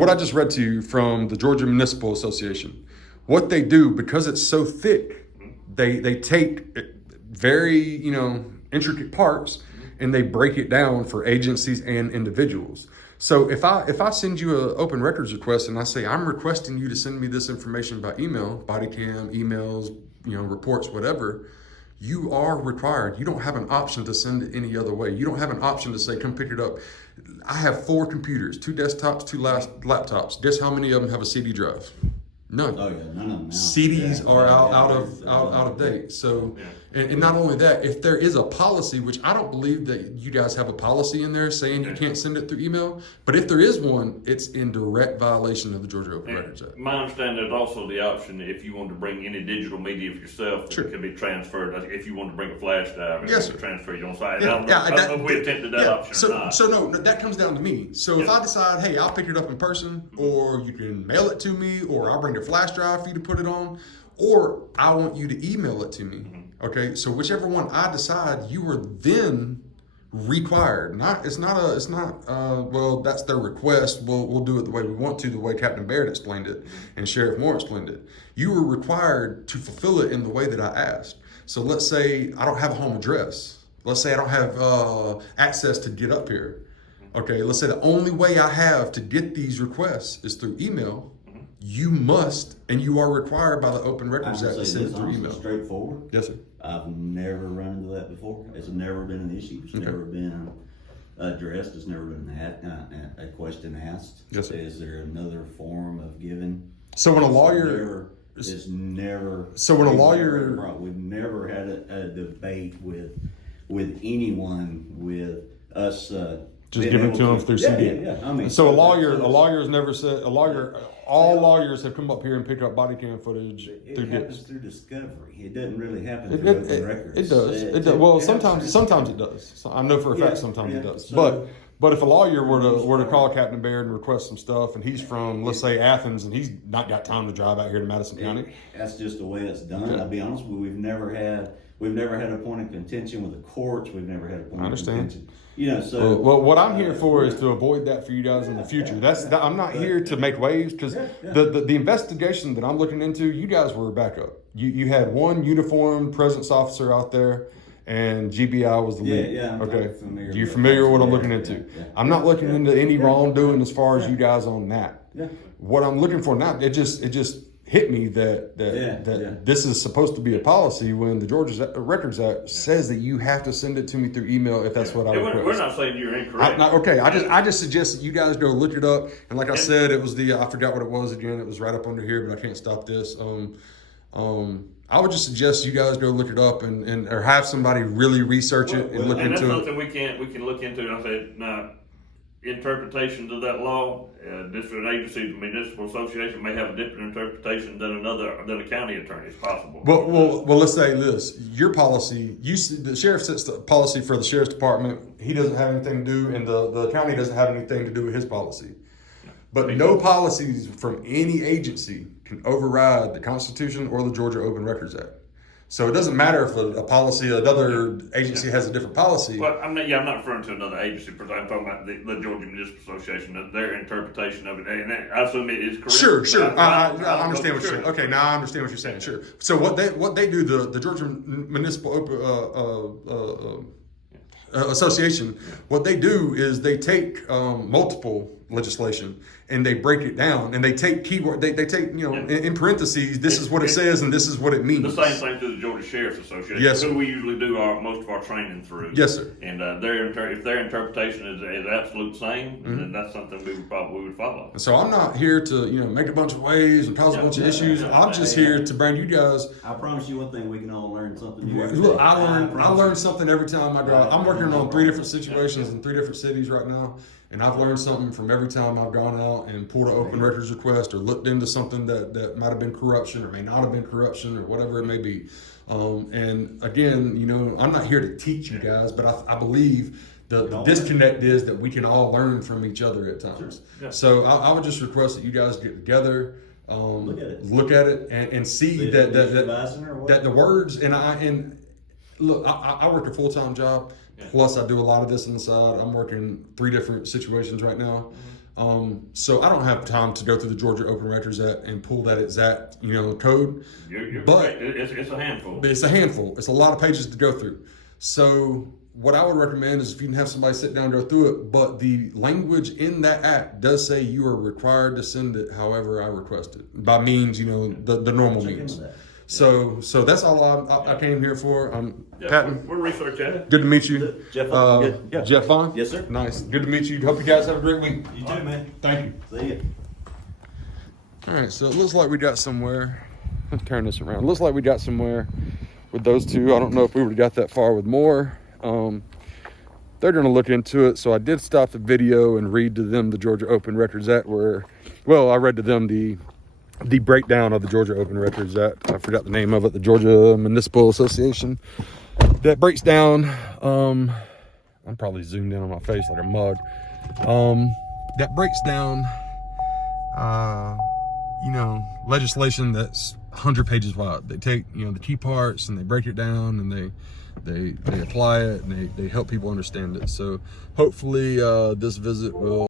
What I just read to you from the Georgia Municipal Association, what they do, because it's so thick, they take very, intricate parts and they break it down for agencies and individuals. So if I send you an open records request and I say, I'm requesting you to send me this information by email, body cam, emails, reports, whatever, you are required. You don't have an option to send it any other way. You don't have an option to say, come pick it up. I have 4 computers, 2 desktops, 2 laptops. Guess how many of them have a CD drive? None. Oh yeah, none of them now. CDs are out of date. So, and not only that, if there is a policy, which I don't believe that you guys have a policy in there saying you can't send it through email, but if there is one, it's in direct violation of the Georgia Open Records Act. My understanding, there's also the option if you want to bring any digital media of yourself, Sure. it can be transferred. Like if you want to bring a flash drive, Yes, it can sir. transfer you on site. Yeah, I don't know if we attempted that option or not. So no, that comes down to me. So if I decide, hey, I'll pick it up in person, or you can mail it to me, or I'll bring a flash drive for you to put it on, or I want you to email it to me. Okay, so whichever one I decide, you are then required. Well, that's their request. We'll do it the way we want to, the way Captain Baird explained it and Sheriff Moore explained it. You are required to fulfill it in the way that I asked. So let's say I don't have a home address. Let's say I don't have access to get up here. Okay, let's say the only way I have to get these requests is through email. You must, and you are required by the Open Records Act to send it through email. Straightforward. Yes, sir. I've never run into that before. It's never been an issue. It's never been addressed. It's never been a question asked. Yes, sir. Is there another form of giving? So when a lawyer, It's never. So when a lawyer, we've never had a debate with anyone with us. just give it to them through CD. Yeah. I mean, so a lawyer has never said, all lawyers have come up here and picked up body cam footage through It happens this. through discovery. It doesn't really happen through open records. It does. It does. Well, sometimes it does. So I know for a fact sometimes it does. But if a lawyer were to call Captain Baird and request some stuff, and he's from, let's say, Athens, and he's not got time to drive out here to Madison County, that's just the way it's done. Okay. I'll be honest with you, we've never had a point of contention with the courts. We've never had a point of contention. Well, what I'm here for is to avoid that for you guys in the future. I'm not here to make waves, because the investigation that I'm looking into, you guys were a backup. You had one uniformed presence officer out there, and GBI was the lead. Okay. You're familiar with what I'm looking into. I'm not looking into any wrongdoing as far as you guys on that. What I'm looking for now, it just hit me that this is supposed to be a policy when the Georgia Records Act says that you have to send it to me through email if that's what I request. We're not saying you're incorrect. I just suggest that you guys go look it up. And like I said, it was I forgot what it was again. It was right up under here, but I can't stop this. I would just suggest you guys go look it up and or have somebody really research it and look into it. And that's something we can look into. And I said, now, interpretations of that law, different agencies, the municipal association may have a different interpretation than a county attorney. It's possible. Well, let's say this: your policy, the sheriff sets the policy for the sheriff's department. He doesn't have anything to do, and the county doesn't have anything to do with his policy. But no policies from any agency can override the Constitution or the Georgia Open Records Act. So it doesn't matter if another agency has a different policy. Well, I'm not referring to another agency, but I'm talking about the Georgia Municipal Association, their interpretation of it, and I assume it is correct. Sure. I understand what you're saying. Okay, now I understand what you're saying. Sure. So what they do, the Georgia Municipal Association, what they do is they take multiple legislation and they break it down, and they take keyword, they take, in parentheses, this is what it says and this is what it means. The same thing to the Georgia Sheriff's Association, yes, who we usually do most of our training through. Yes, sir. And if their interpretation is absolute same, then that's something we would follow. So I'm not here to make a bunch of waves and cause a bunch of issues. I'm just here to bring you guys. I promise you one thing: we can all learn something new. Look, I learn something every time I go out. I'm working on 3 different situations in 3 different cities right now. And I've learned something from every time I've gone out and pulled an open records request or looked into something that might have been corruption or may not have been corruption or whatever it may be. And again, I'm not here to teach you guys, but I believe the disconnect is that we can all learn from each other at times. Sure. Yeah. So I would just request that you guys get together, look at it and see that the words and look, I work a full-time job. Plus, I do a lot of this on the side. I'm working 3 different situations right now. So I don't have time to go through the Georgia Open Records Act and pull that exact, code. You're But correct. It's a handful. it's a handful. It's a lot of pages to go through. So what I would recommend is if you can have somebody sit down and go through it, but the language in that act does say you are required to send it however I request it. By means, the normal Check means. into that. So that's all I came here for. Yeah, Patton, we're researching it. good to meet you. Jeff, good. Yeah. Jeff Vaughn? Yes, sir. Nice. Good to meet you. Hope you guys have a great week. You too, man. Thank you. See ya. All right, so it looks like we got somewhere. Let's turn this around. Looks like we got somewhere with those two. I don't know if we would have got that far with more. They're going to look into it. So I did stop the video and read to them the Georgia Open Records Act I read to them the breakdown of the Georgia Open Records Act. I forgot the name of it, the Georgia Municipal Association. That breaks down, I'm probably zoomed in on my face like a mug. That breaks down, legislation that's 100 pages wide. They take, the key parts and they break it down and they apply it and they help people understand it. So hopefully this visit will